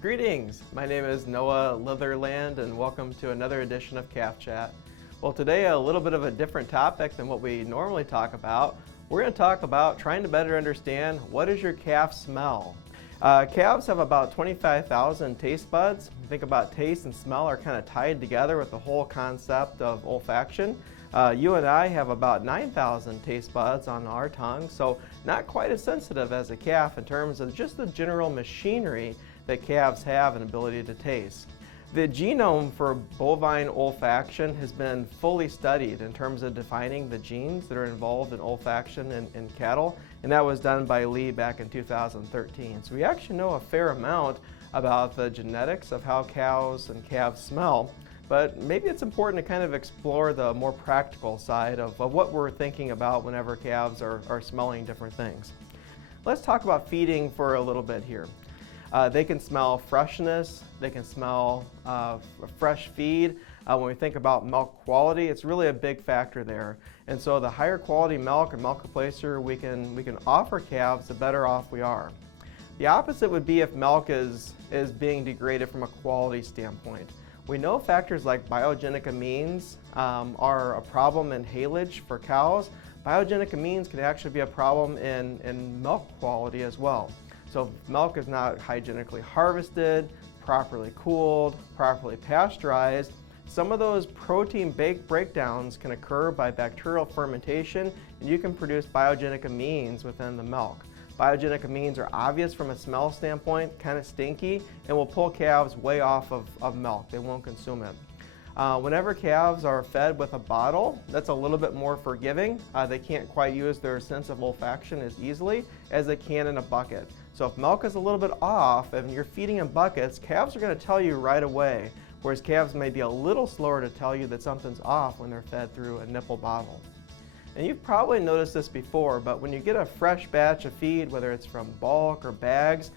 Greetings, my name is Noah Litherland and welcome to another edition of Calf Chat. Well, today a little bit of a different topic than what we normally talk about. We're going to talk about trying to better understand what does your calf smell. Calves have about 25,000 taste buds. Think about taste and smell are kind of tied together with the whole concept of olfaction. You and I have about 9,000 taste buds on our tongue, so not quite as sensitive as a calf in terms of just the general machinery that calves have an ability to taste. The genome for bovine olfaction has been fully studied in terms of defining the genes that are involved in olfaction in cattle, and that was done by Lee back in 2013. So we actually know a fair amount about the genetics of how cows and calves smell, but maybe it's important to kind of explore the more practical side of what we're thinking about whenever calves are smelling different things. Let's talk about feeding for a little bit here. They can smell freshness, they can smell fresh feed. When we think about milk quality, it's really a big factor there. And so the higher quality milk or milk replacer we can offer calves, the better off we are. The opposite would be if milk is being degraded from a quality standpoint. We know factors like biogenic amines are a problem in haylage for cows. Biogenic amines can actually be a problem in milk quality as well. So if milk is not hygienically harvested, properly cooled, properly pasteurized, some of those protein breakdowns can occur by bacterial fermentation, and you can produce biogenic amines within the milk. Biogenic amines are obvious from a smell standpoint, kind of stinky, and will pull calves way off of milk. They won't consume it. Whenever calves are fed with a bottle, that's a little bit more forgiving. They can't quite use their sense of olfaction as easily as they can in a bucket. So if milk is a little bit off and you're feeding in buckets, calves are going to tell you right away, whereas calves may be a little slower to tell you that something's off when they're fed through a nipple bottle. And you've probably noticed this before, but when you get a fresh batch of feed, whether it's from bulk or bags,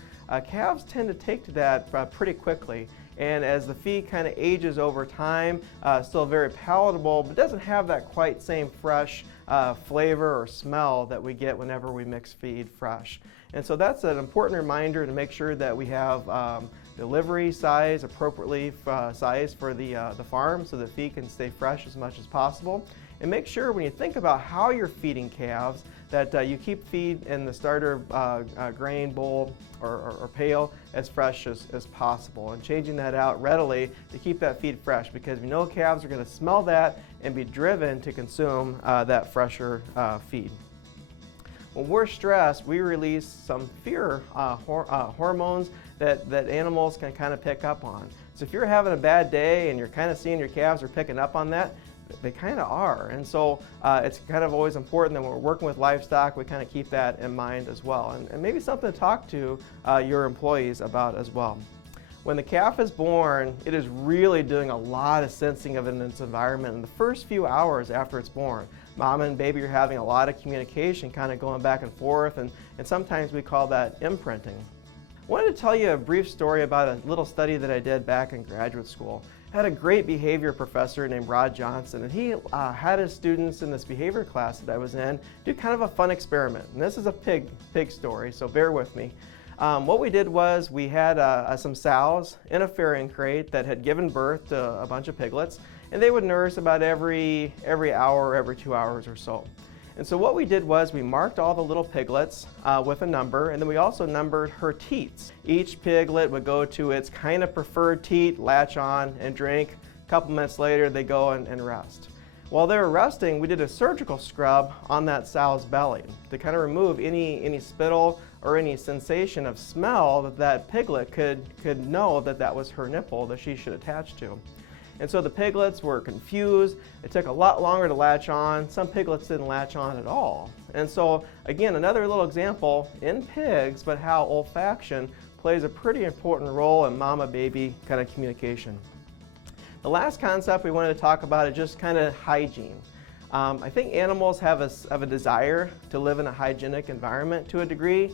calves tend to take to that pretty quickly. And as the feed kind of ages over time, still very palatable, but doesn't have that quite same fresh flavor or smell that we get whenever we mix feed fresh. And so that's an important reminder to make sure that we have delivery size appropriately sized for the farm so the feed can stay fresh as much as possible. And make sure when you think about how you're feeding calves that you keep feed in the starter grain bowl or pail as fresh as possible, and changing that out readily to keep that feed fresh, because we know calves are going to smell that and be driven to consume that fresher feed. When we're stressed, we release some fear hormones that animals can kind of pick up on. So if you're having a bad day and you're kind of seeing your calves are picking up on that, they kind of are. And so it's kind of always important that when we're working with livestock, we kind of keep that in mind as well. And maybe something to talk to your employees about as well. When the calf is born, it is really doing a lot of sensing of it in its environment in the first few hours after it's born. Mom and baby are having a lot of communication, kind of going back and forth, and sometimes we call that imprinting. I wanted to tell you a brief story about a little study that I did back in graduate school. I had a great behavior professor named Rod Johnson, and he had his students in this behavior class that I was in do kind of a fun experiment. And this is a pig story, so bear with me. What we did was we had some sows in a farrowing crate that had given birth to a bunch of piglets, and they would nurse about every hour or every 2 hours or so. And so what we did was we marked all the little piglets with a number, and then we also numbered her teats. Each piglet would go to its kind of preferred teat, latch on and drink. A couple minutes later they go and rest. While they were resting, we did a surgical scrub on that sow's belly to kind of remove any spittle or any sensation of smell that piglet could know that was her nipple that she should attach to. And so the piglets were confused. It took a lot longer to latch on. Some piglets didn't latch on at all. And so again, another little example in pigs, but how olfaction plays a pretty important role in mama-baby kind of communication. The last concept we wanted to talk about is just kind of hygiene. I think animals have a desire to live in a hygienic environment to a degree.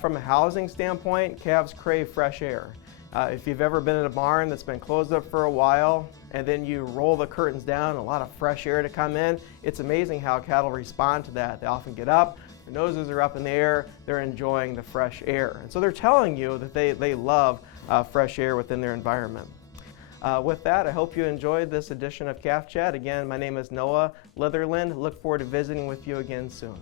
From a housing standpoint, calves crave fresh air. If you've ever been in a barn that's been closed up for a while and then you roll the curtains down, a lot of fresh air to come in, it's amazing how cattle respond to that. They often get up, Their noses are up in the air, they're enjoying the fresh air. And so they're telling you that they love fresh air within their environment. With that, I hope you enjoyed this edition of Calf Chat. Again, my name is Noah Litherland. Look forward to visiting with you again soon.